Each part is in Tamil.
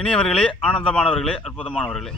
இனியவர்களே, ஆனந்தமானவர்களே, அற்புதமானவர்களே,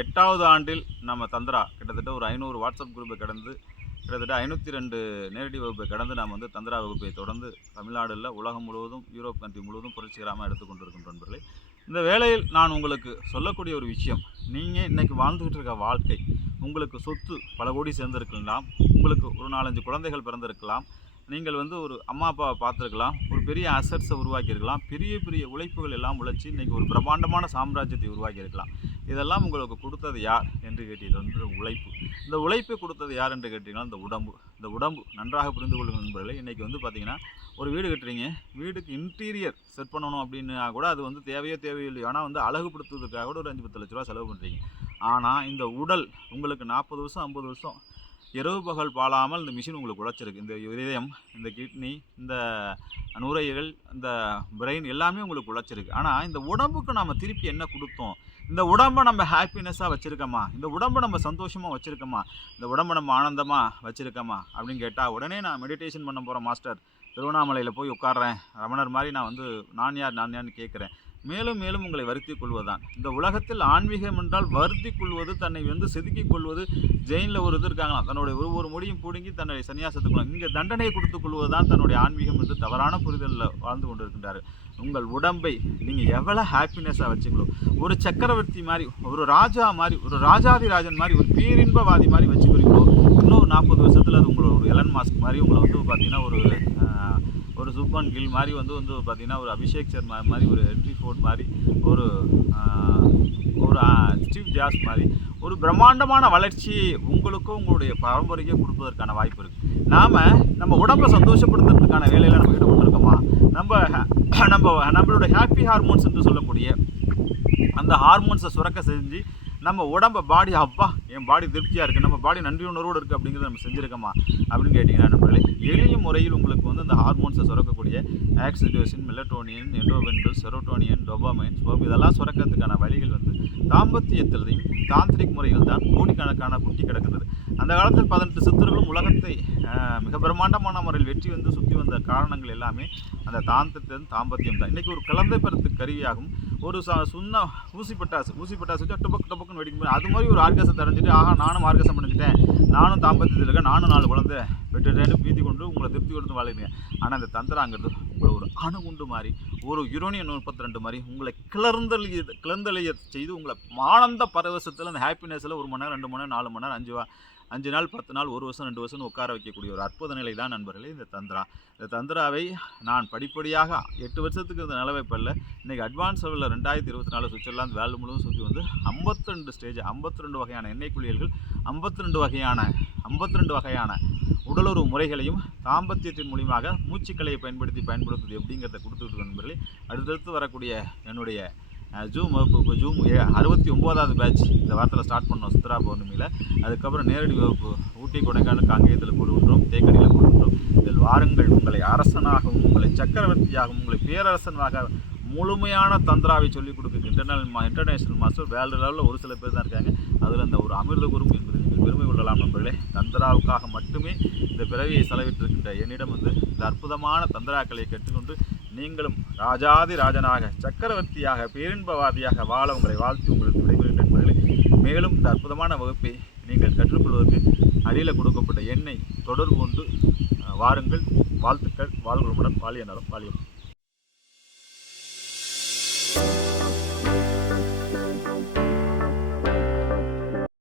8வது ஆண்டில் நம்ம தந்திரா கிட்டத்தட்ட ஒரு 500 வாட்ஸ்அப் குரூப்பை கடந்து கிட்டத்தட்ட 502 நேரடி வகுப்பை கடந்து நாம் வந்து தந்திரா வகுப்பை தொடர்ந்து தமிழ்நாடுல உலகம் முழுவதும் யூரோப் கண்ட்ரி முழுவதும் புரட்சிகரமாக எடுத்துக்கொண்டிருக்கின்ற நண்பர்களே, இந்த வேளையில் நான் உங்களுக்கு சொல்லக்கூடிய ஒரு விஷயம், நீங்கள் இன்றைக்கி வாழ்ந்துக்கிட்டு இருக்க வாழ்க்கை, உங்களுக்கு சொத்து பல கோடி சேர்ந்திருக்கலாம், உங்களுக்கு ஒரு 4-5 குழந்தைகள் பிறந்திருக்கலாம், நீங்கள் வந்து ஒரு அம்மா அப்பாவை பார்த்துருக்கலாம், ஒரு பெரிய அசட்ஸை உருவாக்கியிருக்கலாம், பெரிய பெரிய உழைப்புகள் எல்லாம் உழைச்சி இன்றைக்கி ஒரு பிரம்மாண்டமான சாம்ராஜ்யத்தை உருவாக்கியிருக்கலாம். இதெல்லாம் உங்களுக்கு கொடுத்தது யார் என்று கேட்டீர்கள், உழைப்பு. இந்த உழைப்பை கொடுத்தது யார் என்று கேட்டீங்கன்னா இந்த உடம்பு நன்றாக புரிந்து கொள்ளுங்கள் நண்பர்களே. இன்றைக்கி வந்து பார்த்திங்கன்னா ஒரு வீடு கட்டுறீங்க, வீடுக்கு இன்டீரியர் செட் பண்ணணும் அப்படின்னா கூட அது வந்து தேவையில்லை. ஆனால் வந்து அழகுபடுத்துவதற்காக கூட ஒரு 5-10 லட்ச ரூபா செலவு பண்ணுறீங்க. ஆனால் இந்த உடல் உங்களுக்கு 40 வருஷம் 50 வருஷம் இரவு பகல் பாழாமல் இந்த மிஷின் உங்களுக்கு உழைச்சிருக்கு. இந்த இதயம், இந்த கிட்னி, இந்த நுரையீரல், இந்த பிரெயின் எல்லாமே உங்களுக்கு உழைச்சிருக்கு. ஆனால் இந்த உடம்புக்கு நம்ம திருப்பி என்ன கொடுத்தோம்? இந்த உடம்பை நம்ம ஹாப்பினஸ்ஸாக வச்சுருக்கோமா? இந்த உடம்பை நம்ம சந்தோஷமாக வச்சுருக்கோமா? இந்த உடம்பை நம்ம ஆனந்தமாக வச்சுருக்கோமா அப்படின்னு கேட்டால், உடனே நான் மெடிடேஷன் பண்ண போகிறேன் மாஸ்டர், திருவண்ணாமலையில் போய் உட்கார்றேன், ரமணர் மாதிரி நான் வந்து நான் யார்னு கேட்குறேன். மேலும் மேலும் உங்களை வருத்திக் கொள்வதுதான். இந்த உலகத்தில் ஆன்மீகம் என்றால் வருத்தி கொள்வது, தன்னை வந்து செதுக்கிக் கொள்வது. ஜெயினில் ஒரு இது இருக்காங்களாம், தன்னுடைய ஒவ்வொரு முடியும் பிடுங்கி தன்னுடைய சன்னியாசத்துக்குள்ள இங்கே தண்டனையை கொடுத்துக் கொள்வதுதான் தன்னுடைய ஆன்மீகம் என்று தவறான புரிதலில் வாழ்ந்து கொண்டிருக்கின்றார்கள். உங்கள் உடம்பை நீங்கள் எவ்வளோ ஹாப்பினஸாக வச்சுக்கணும், ஒரு சக்கரவர்த்தி மாதிரி, ஒரு ராஜா மாதிரி, ஒரு ராஜாதிராஜன் மாதிரி, ஒரு பேரின்பவாதி மாதிரி வச்சுக்கிறீங்களோ, இன்னும் 40 வருஷத்தில் அது உங்களோட ஒரு எலன் மாஸ்க் மாதிரி உங்களை வந்து பார்த்திங்கன்னா ஒரு சுப்மன் கில் மாதிரி வந்து பார்த்திங்கன்னா ஒரு அபிஷேக் சர்மா மாதிரி, ஒரு ஹென்ரி ஃபோர்ட் மாதிரி, ஒரு ஸ்டீவ் ஜாப்ஸ் மாதிரி ஒரு பிரம்மாண்டமான வளர்ச்சி உங்களுக்கும் உங்களுடைய பரம்பரைக்கே கொடுப்பதற்கான வாய்ப்பு இருக்குது. நம்ம உடம்பை சந்தோஷப்படுத்துறதுக்கான வேலையில் நம்ம ஈடுபட்டிருக்கோமா? நம்மளோட ஹாப்பி ஹார்மோன்ஸ் என்று சொல்லக்கூடிய அந்த ஹார்மோன்ஸை சுரக்க செஞ்சு நம்ம உடம்பை பாடி, அப்பா என் பாடி திருப்தியாக இருக்குது, நம்ம பாடி நன்றி உணர்வோடு இருக்குது அப்படிங்கிறத நம்ம செஞ்சுருக்கோமா அப்படின்னு கேட்டிங்கன்னா நம்மளே எளிய முறையில் உங்களுக்கு வந்து அந்த ஹார்மோன்ஸை சுரக்கக்கூடிய ஆக்சிடோசின், மெலட்டோனியன், எண்டோவென்ட்ரல், செரோட்டோனியன், டோபாமைன், ஸ்போப் இதெல்லாம் சுரக்கிறதுக்கான வழிகள் வந்து தாம்பத்தியத்திலையும் தாந்திரிக் முறையில் தான் கோடிக்கணக்கான குட்டி கிடக்கின்றது. அந்த காலத்தில் 18 சித்தர்களும் உலகத்தை மிக பிரம்மாண்டமான முறையில் வெற்றி வந்து சுற்றி வந்த காரணங்கள் எல்லாமே அந்த தாம்பத்தியம் தான். இன்றைக்கி ஒரு குழந்தை பெறத்துக்கு கருவியாகும். ஒரு சுண்ண ஊசி பட்டாசு வச்சா டொபக்குன்னு வெடிக்கும். அது மாதிரி ஒரு ஆர்கசத்தை அடைஞ்சிட்டு, நானும் ஆர்கசம் பண்ணிச்சிட்டேன், நானும் தாம்பத்தியத்தில் இருக்கேன், நானும் 4 குழந்தை பெற்றுட்டேன்னு பீதி கொண்டு உங்களை திருப்தி கொடுத்து வாழ்கிறீங்க. ஆனால் அந்த தந்திராங்கிறது உங்களை ஒரு அணுகுண்டு மாதிரி, ஒரு யுரோனியம் 32 மாதிரி உங்களை கிளர்ந்தெளிய செய்து உங்களை ஆனந்த பரவசத்தில் அந்த ஹாப்பினஸில் 1 மணி நேரம் 2 மணி நேரம் 4 மணி நேரம் 5 நாள் 10 நாள் 1 வருஷம் 2 வருஷம்னு உட்கார வைக்கக்கூடிய ஒரு அற்புத நிலை தான் நண்பர்களே இந்த தந்திரா. இந்த தந்திராவை நான் படிப்படியாக 8 வருஷத்துக்கு இந்த நிலவைப்பல்ல, இன்றைக்கி அட்வான்ஸ் லெவலில் 2024 சுவிட்சர்லாந்து வேர்ல்டு முழுவதும் சுற்றி வந்து 52 ஸ்டேஜ், 52 வகையான எண்ணெய் குளியல்கள், 52 வகையான உடலுறவு முறைகளையும் தாம்பத்தியத்தின் மூலியமாக மூச்சுக்கலையை பயன்படுத்துவது எப்படிங்கிறத கொடுத்துட்டு நண்பர்களே, அடுத்தடுத்து வரக்கூடிய என்னுடைய ஜூம் வகுப்பு, ஜூம் 69வது பேட்ச் இந்த வாரத்தில் ஸ்டார்ட் பண்ணோம் சித்ரா பௌர்ணமியில். அதுக்கப்புறம் நேரடி வகுப்பு ஊட்டி, கொடைக்கானல், காங்கேயத்தில் போடுகின்றோம், தேக்கடியில் போடுகின்றோம். இதில் வாருங்கள், உங்களை அரசனாகவும் உங்களை சக்கரவர்த்தியாகவும் உங்களை பேரரசனாக முழுமையான தந்திராவை சொல்லிக் கொடுக்க இன்டர்நேஷனல் மாஸ்டர் வேர்ல்டு லெவலில் ஒரு சில பேர் தான் இருக்காங்க. அதில் இந்த ஒரு அமிர்த குரு என்பது நீங்கள் பெருமை கொள்ளலாம் நண்பர்களே. தந்திராவுக்காக மட்டுமே இந்த பிறவியை செலவிட்டிருக்கின்ற என்னிடம் வந்து இந்த அற்புதமான தந்திராக்களை கற்றுக்கொண்டு நீங்களும் ராஜாதி ராஜனாக, சக்கரவர்த்தியாக, பேரின்பவாதியாக வாழ உங்களை வாழ்த்தி உங்களுக்கு விடைபெறுகின்ற நண்பர்களே. மேலும் இந்த அற்புதமான வகுப்பை நீங்கள் கற்றுக்கொள்வதற்கு அடியில் கொடுக்கப்பட்ட எண்ணை தொடர்பு கொண்டு வாருங்கள். வாழ்த்துக்கள். வாழ்வுடன் வாழிய நலம் வாழியம்.